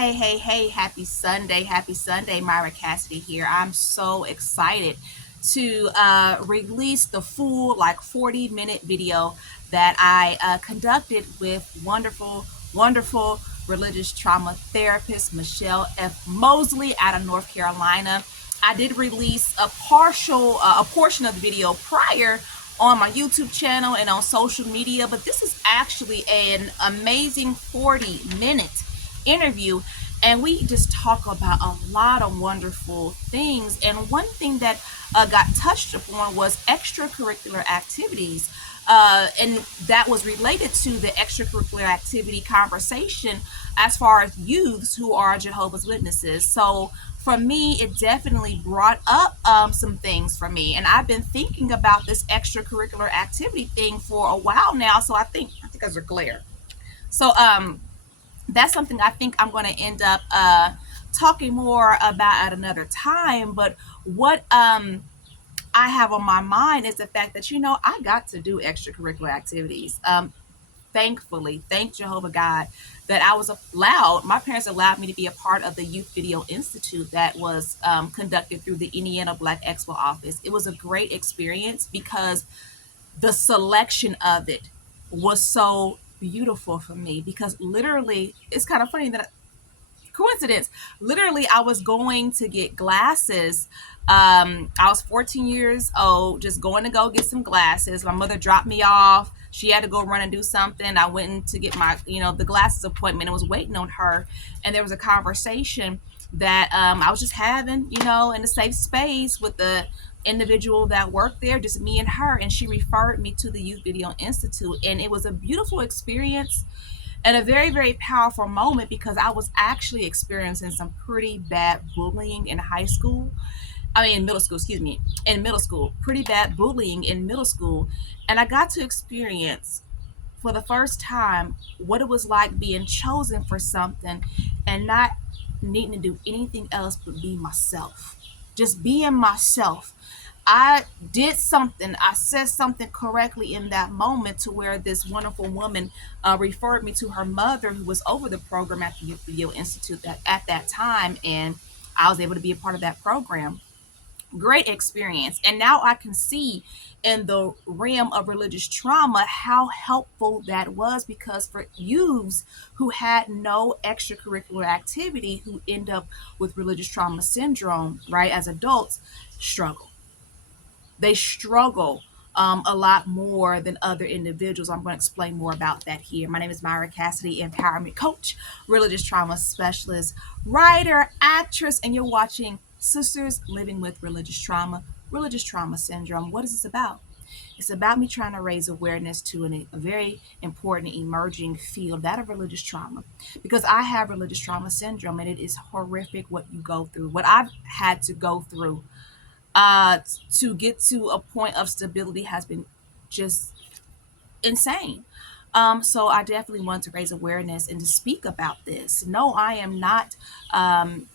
Hey, happy Sunday, Myra Cassidy here. I'm so excited to release the full, like 40-minute video that I conducted with wonderful religious trauma therapist Michelle F. Mosley out of North Carolina. I did release a portion of the video prior on my YouTube channel and on social media, but this is actually an amazing 40-minute interview, and we just talk about a lot of wonderful things. And one thing that got touched upon was extracurricular activities, and that was related to the extracurricular activity conversation as far as youths who are Jehovah's Witnesses. So for me, it definitely brought up some things for me, and I've been thinking about this extracurricular activity thing for a while now. So I think those are clear. So that's something I think I'm going to end up talking more about at another time. But what I have on my mind is the fact that, I got to do extracurricular activities. Thankfully, thank Jehovah God that I was allowed, my parents allowed me to be a part of the Youth Video Institute that was conducted through the Indiana Black Expo office. It was a great experience because the selection of it was so beautiful for me, because literally it's kind of funny that coincidence, literally I was going to get glasses. I was 14 years old, just going to go get some glasses. My mother dropped me off. She had to go run and do something. I went in to get my the glasses appointment and was waiting on her, and there was a conversation that I was just having, in a safe space with the individual that worked there, just me and her, and she referred me to the Youth Video Institute, and it was a beautiful experience and a very, very powerful moment, because I was actually experiencing some pretty bad bullying in high school. I mean, in middle school, excuse me, in middle school, pretty bad bullying in middle school. And I got to experience for the first time what it was like being chosen for something and not needing to do anything else but be myself. Just being myself. I did something, I said something correctly in that moment to where this wonderful woman referred me to her mother, who was over the program at the Youth Video Institute at that time, and I was able to be a part of that program. Great experience. And now I can see in the realm of religious trauma how helpful that was, because for youths who had no extracurricular activity, who end up with religious trauma syndrome, right, as adults, struggle. They struggle a lot more than other individuals. I'm going to explain more about that here. My name is Myra Cassidy, empowerment coach, religious trauma specialist, writer, actress, and you're watching Sisters Living with Religious Trauma Syndrome. What is this about? It's about me trying to raise awareness to a very important emerging field, that of religious trauma, because I have religious trauma syndrome, and it is horrific what you go through, what I've had to go through uh, to get to a point of stability has been just insane. So I definitely want to raise awareness and to speak about this. No, I am not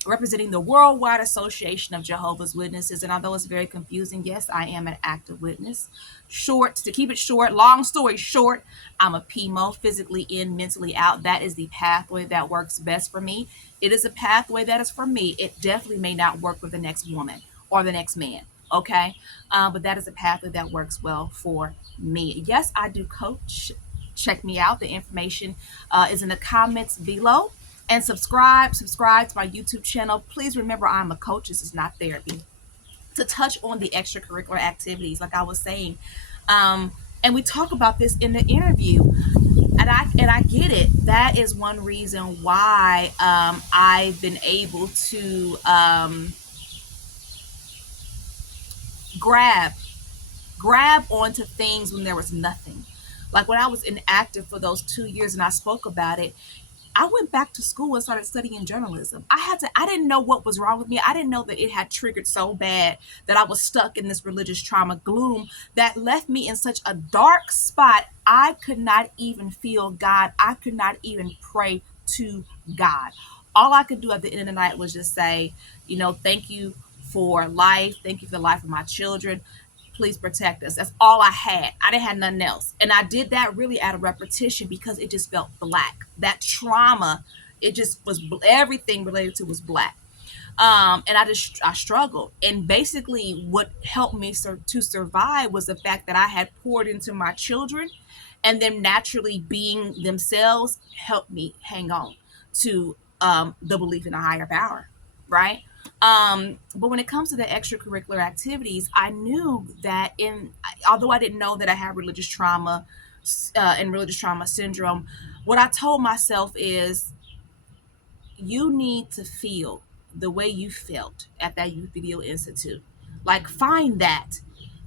representing the Worldwide Association of Jehovah's Witnesses, and although it's very confusing, yes, I am an active witness. Short, to keep it short, long story short, I'm a PMO, physically in, mentally out. That is the pathway that works best for me. It is a pathway that is for me. It definitely may not work for the next woman or the next man. Okay, but that is a pathway that works well for me. Yes, I do coach. Check me out. The information is in the comments below. And subscribe to my YouTube channel. Please remember, I'm a coach. This is not therapy. To touch on the extracurricular activities, like I was saying, and we talk about this in the interview, and I get it. That is one reason why I've been able to grab onto things when there was nothing. Like when I was inactive for those 2 years and I spoke about it, I went back to school and started studying journalism. I didn't know what was wrong with me. I didn't know that it had triggered so bad that I was stuck in this religious trauma gloom that left me in such a dark spot. I could not even feel God. I could not even pray to God. All I could do at the end of the night was just say, thank you for life. Thank you for the life of my children. Please protect us. That's all I had. I didn't have nothing else. And I did that really out of repetition because it just felt black. That trauma, It just was everything related to was black. And I struggled. And basically, what helped me to survive was the fact that I had poured into my children, and them naturally being themselves helped me hang on to the belief in a higher power, right? But when it comes to the extracurricular activities, I knew that although I didn't know that I had religious trauma and religious trauma syndrome, what I told myself is you need to feel the way you felt at that Youth Video Institute. Like, find that.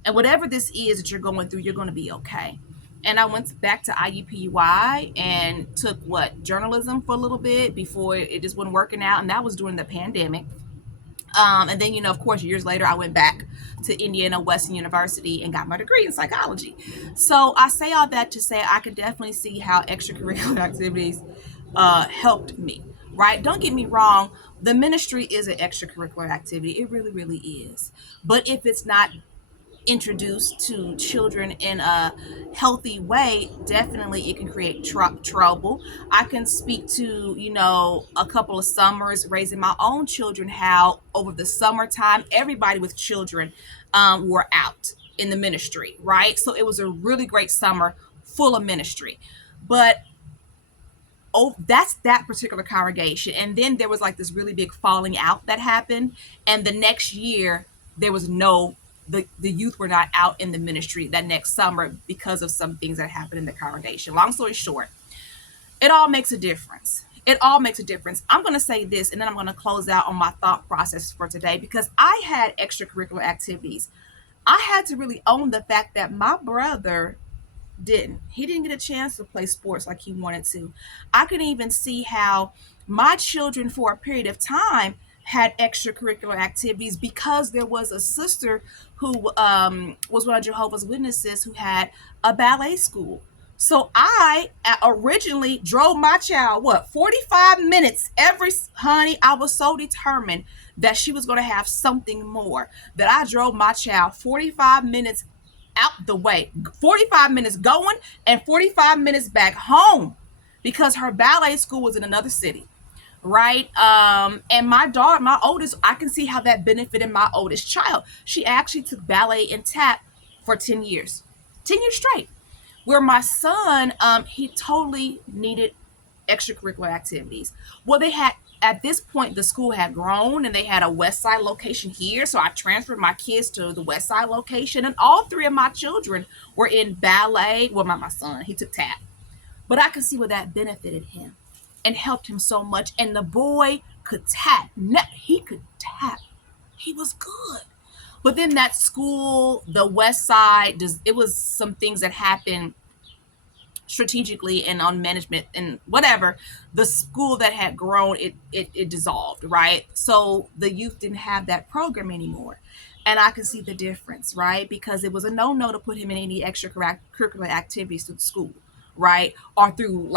And whatever this is that you're going through, you're going to be okay. And I went back to IUPUI and took journalism for a little bit before it just wasn't working out. And that was during the pandemic. And then, of course, years later, I went back to Indiana Western University and got my degree in psychology. So I say all that to say I can definitely see how extracurricular activities helped me, right? Don't get me wrong. The ministry is an extracurricular activity. It really, really is. But if it's not introduced to children in a healthy way, definitely it can create trouble. I can speak to, a couple of summers raising my own children, how over the summertime, everybody with children were out in the ministry, right? So it was a really great summer full of ministry. But that's that particular congregation. And then there was like this really big falling out that happened. And the next year, there was the youth were not out in the ministry that next summer because of some things that happened in the congregation. Long story short, it all makes a difference. It all makes a difference. I'm going to say this, and then I'm going to close out on my thought process for today, because I had extracurricular activities. I had to really own the fact that my brother he didn't get a chance to play sports like he wanted to. I could even see how my children for a period of time had extracurricular activities because there was a sister who was one of Jehovah's Witnesses who had a ballet school. So I originally drove my child 45 minutes honey, I was so determined that she was going to have something more, that I drove my child 45 minutes out the way, 45 minutes going and 45 minutes back home, because her ballet school was in another city, right? And my daughter, my oldest, I can see how that benefited my oldest child. She actually took ballet and tap for 10 years, 10 years straight. Where my son, he totally needed extracurricular activities. Well, they had, at this point, the school had grown and they had a West Side location here. So I transferred my kids to the West Side location, and all three of my children were in ballet. Well, my son, he took tap. But I could see where that benefited him and helped him so much. And the boy could tap. He could tap. He was good. But then that school, the West Side, it was some things that happened strategically and on management and whatever. The school that had grown, it dissolved, right? So the youth didn't have that program anymore. And I could see the difference, right? Because it was a no to put him in any extracurricular activities through the school, right? Or through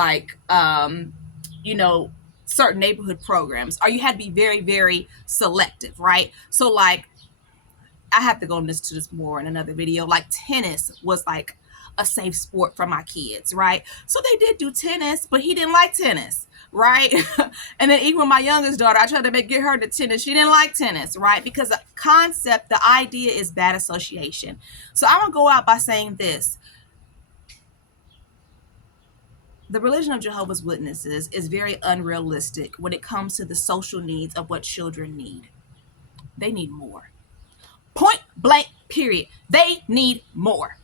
certain neighborhood programs, or you had to be very, very selective, right? So like, I have to go into this more in another video. Like, tennis was like a safe sport for my kids, right? So they did do tennis, but he didn't like tennis, right? And then even with my youngest daughter, I tried to get her to tennis. She didn't like tennis, right? Because the concept, the idea is bad association. So I'm gonna go out by saying this. The religion of Jehovah's Witnesses is very unrealistic when it comes to the social needs of what children need. They need more. Point blank, period. They need more.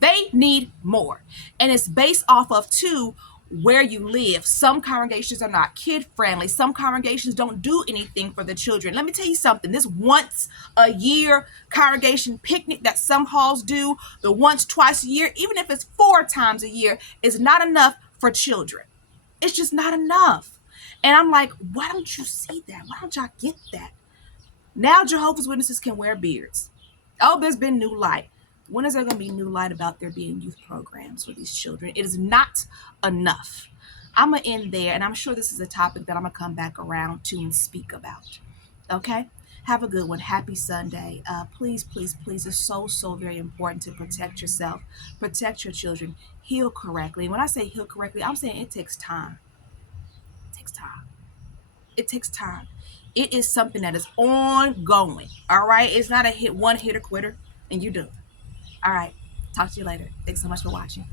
They need more. And it's based off of, too, where you live. Some congregations are not kid friendly. Some congregations don't do anything for the children. Let me tell you something. This once a year congregation picnic that some halls do, the once, twice a year, even if it's 4 times a year, is not enough for children. It's just not enough. And I'm like, why don't you see that? Why don't y'all get that? Now Jehovah's Witnesses can wear beards. Oh, there's been new light. When is there going to be new light about there being youth programs for these children? It is not enough. I'm going to end there, and I'm sure this is a topic that I'm going to come back around to and speak about. Okay? Have a good one. Happy Sunday. Please, please, please, it's so, so very important to protect yourself, protect your children, heal correctly. And when I say heal correctly, I'm saying it takes time. It takes time. It takes time. It is something that is ongoing. All right. It's not a one hitter quitter and you do. All right. Talk to you later. Thanks so much for watching.